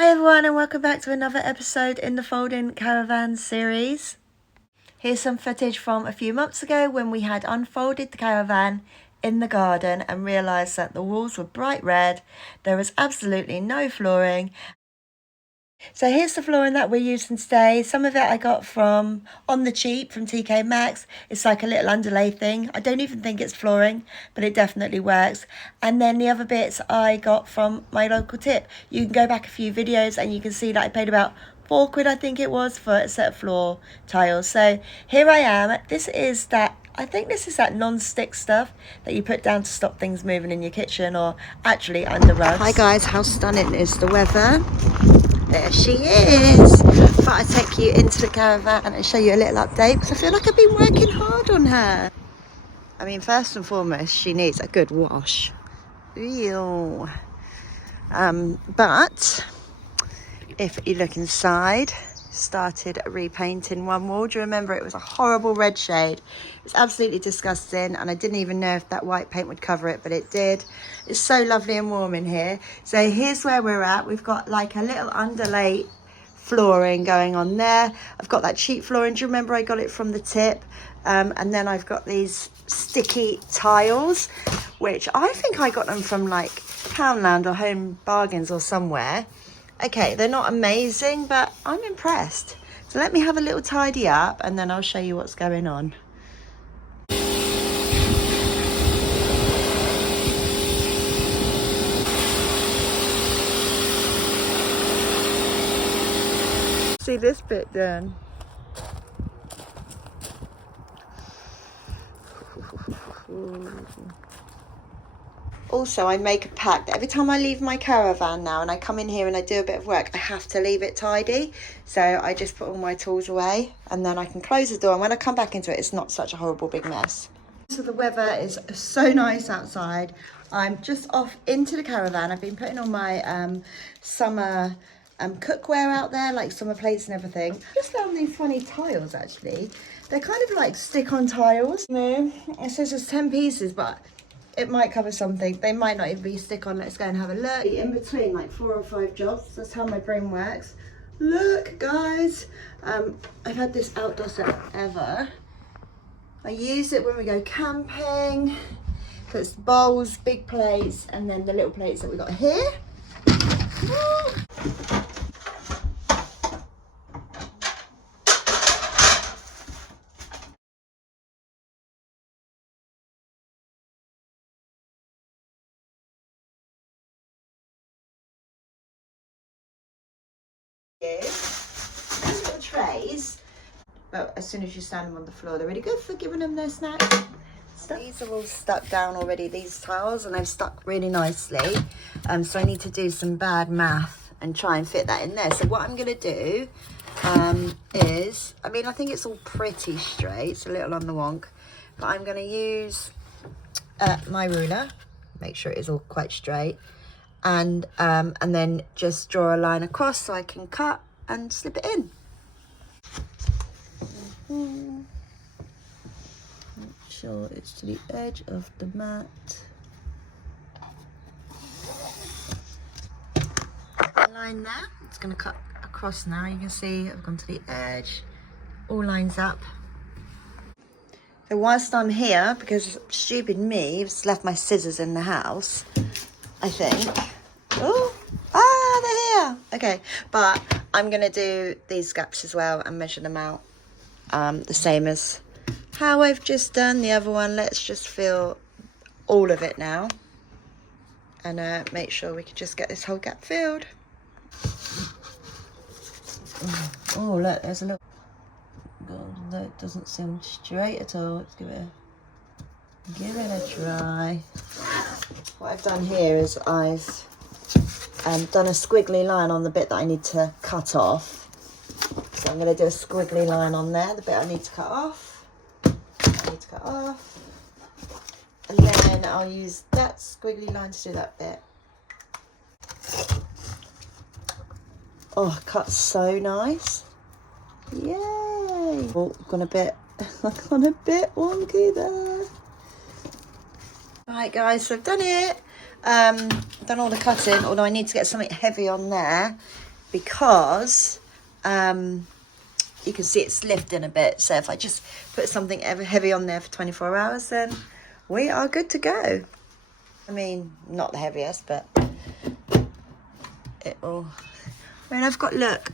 Hi everyone and welcome back to another episode in the Folding Caravan series. Here's some footage from a few months ago when we had unfolded the caravan in the garden and realised that the walls were bright red, there was absolutely no flooring. So here's the flooring that we're using today. Some of it I got from on the cheap from TK Maxx. It's like a little underlay thing. I don't even think it's flooring, but it definitely works. And then the other bits I got from my local tip. You can go back a few videos and you can see that I paid about £4 I think it was for a set of floor tiles. So here I am. I think this is that non-stick stuff that you put down to stop things moving in your kitchen or actually under rugs. Hi guys, how stunning is the weather? There she is. Thought I'd take you into the caravan and show you a little update because I feel like I've been working hard on her. I mean, first and foremost, she needs a good wash. Ew. But if you look inside, started repainting one wall. Do you remember it was a horrible red shade? It was absolutely disgusting and I didn't even know if that white paint would cover it, but it did. It's so lovely and warm in here. So here's where we're at. We've got like a little underlay flooring going on there. I've got that cheap flooring. Do you remember I got it from the tip? And then I've got these sticky tiles, which I think I got them from like Poundland or Home Bargains or somewhere. Okay, they're not amazing, but I'm impressed. So let me have a little tidy up and then I'll show you what's going on. See this bit done. Also, I make a pact that every time I leave my caravan now and I come in here and I do a bit of work, I have to leave it tidy. So I just put all my tools away and then I can close the door. And when I come back into it, it's not such a horrible big mess. So the weather is so nice outside. I'm just off into the caravan. I've been putting on my summer cookware out there, like summer plates and everything. Just found these funny tiles actually. They're kind of like stick-on tiles. No, it says there's 10 pieces, but it might cover something. They might not even be stick on. Let's go and have a look. In between like 4 or 5 jobs. That's how my brain works. Look guys, I've had this outdoor set ever. I use it when we go camping. So it's bowls, big plates, and then the little plates that we got here. These little trays, but as soon as you stand them on the floor, they're really good for giving them their snacks. These are all stuck down already, these tiles, and they've stuck really nicely. So I need to do some bad math and try and fit that in there. So what I'm going to do is, I mean, I think it's all pretty straight. It's a little on the wonk, but I'm going to use my ruler, make sure it is all quite straight. And then just draw a line across so I can cut and slip it in. Make sure it's to the edge of the mat. Line there. It's going to cut across now. You can see I've gone to the edge. All lines up. So whilst I'm here, because stupid me, I've left my scissors in the house, I think. Oh, they're here. Okay, but I'm going to do these gaps as well and measure them out. The same as how I've just done the other one. Let's just fill all of it now. And make sure we can just get this whole gap filled. Oh, look, there's a little... God, that doesn't seem straight at all. Let's give it a try. What I've done here is I've done a squiggly line on the bit that I need to cut off. So I'm going to do a squiggly line on there, the bit I need to cut off. And then I'll use that squiggly line to do that bit. Oh, cut so nice. Yay! Oh, gone a bit wonky there. Right guys, so I've done it. Done all the cutting, although I need to get something heavy on there because you can see it's lifting a bit. So if I just put something ever heavy on there for 24 hours, then we are good to go. I mean, not the heaviest, but it will. I mean, I've got, look,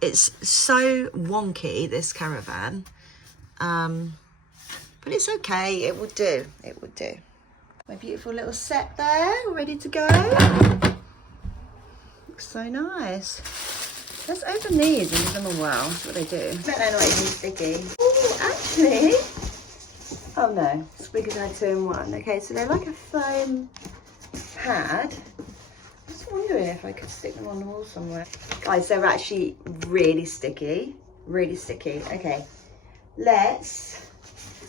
it's so wonky, this Caravan, but it's okay. It would do. It would do. My beautiful little set there, ready to go. Looks so nice. Let's open these and give them a whirl. That's what they do. I bet they're not even sticky. Oh, actually. Oh no, it's because I had 2 in 1. Okay, so they're like a foam pad. I was wondering if I could stick them on the wall somewhere. Guys, they're actually really sticky. Really sticky. Okay, let's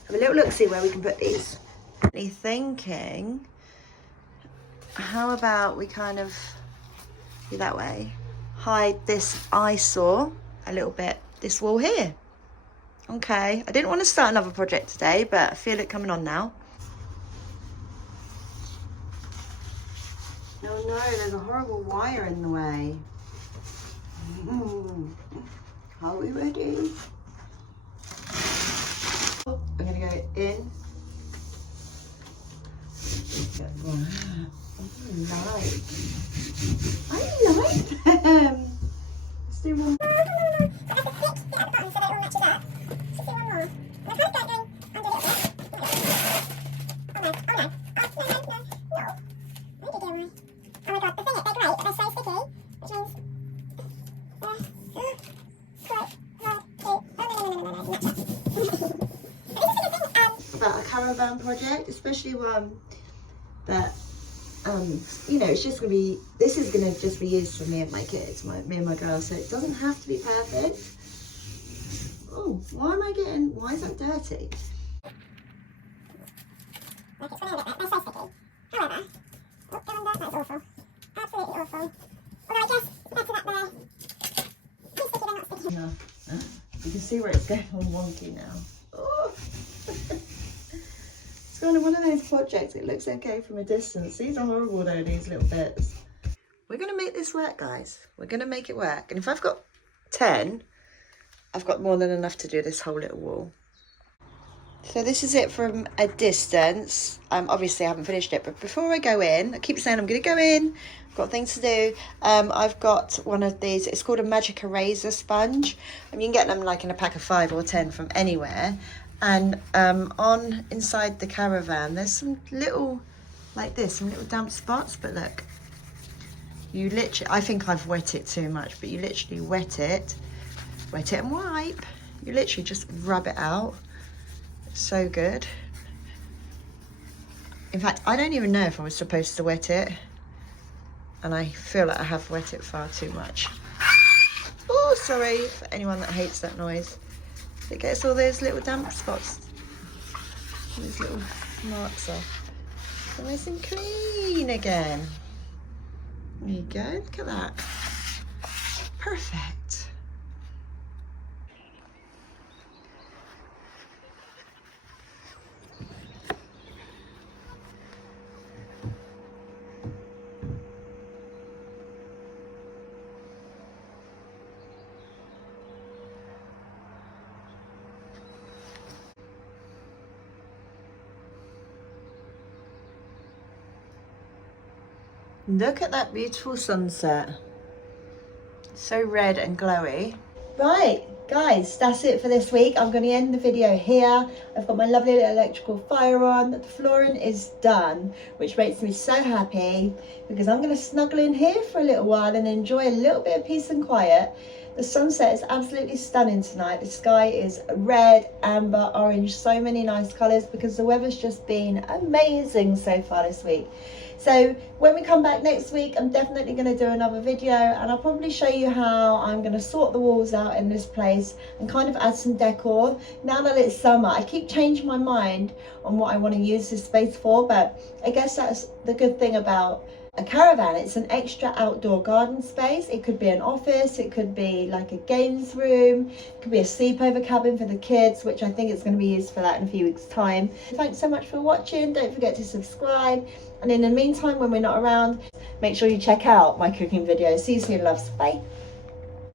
have a little look, see where we can put these. Thinking, how about we kind of do that way? Hide this eyesore a little bit, this wall here. Okay, I didn't want to start another project today, but I feel it coming on now. Oh no, there's a horrible wire in the way. Are we ready? Oh, I'm gonna go in. I like them. Let's do one more. About a caravan project, especially one that you know, it's just gonna be, this is gonna just be used for me and my kids, me and my girls, so it doesn't have to be perfect. Oh, why am I getting, why is that dirty? No. You can see where it's going all wonky now. Oh. It's kind of one of those projects, it looks okay from a distance. These are horrible though, these little bits. We're going to make this work, guys. We're going to make it work. And if I've got 10, I've got more than enough to do this whole little wall. So this is it from a distance. Obviously I haven't finished it, but before I go in, I keep saying I'm going to go in. I've got things to do. I've got one of these, it's called a magic eraser sponge. You can get them like in a pack of 5 or 10 from anywhere. And on inside the Caravan, there's some little, like this, some little damp spots, but look. You literally, I think I've wet it too much, but you literally wet it and wipe. You literally just rub it out. It's so good. In fact, I don't even know if I was supposed to wet it. And I feel like I have wet it far too much. Oh, sorry for anyone that hates that noise. It gets all those little damp spots, these little marks off. So nice and clean again. There you go, look at that. Perfect. Look at that beautiful sunset. So red and glowy. Right, guys, that's it for this week. I'm going to end the video here. I've got my lovely little electrical fire on. The flooring is done, which makes me so happy because I'm going to snuggle in here for a little while and enjoy a little bit of peace and quiet. The sunset is absolutely stunning tonight. The sky is red, amber, orange, so many nice colours because the weather's just been amazing so far this week. So when we come back next week, I'm definitely going to do another video and I'll probably show you how I'm going to sort the walls out in this place and kind of add some decor. Now that it's summer, I keep changing my mind on what I want to use this space for, but I guess that's the good thing about A caravan, it's an extra outdoor garden space. It could be an office, it could be like a games room, it could be a sleepover cabin for the kids, which I think is going to be used for that in a few weeks' time. Thanks so much for watching. Don't forget to subscribe. And in the meantime, when we're not around, make sure you check out my cooking videos. See you soon, loves. Bye.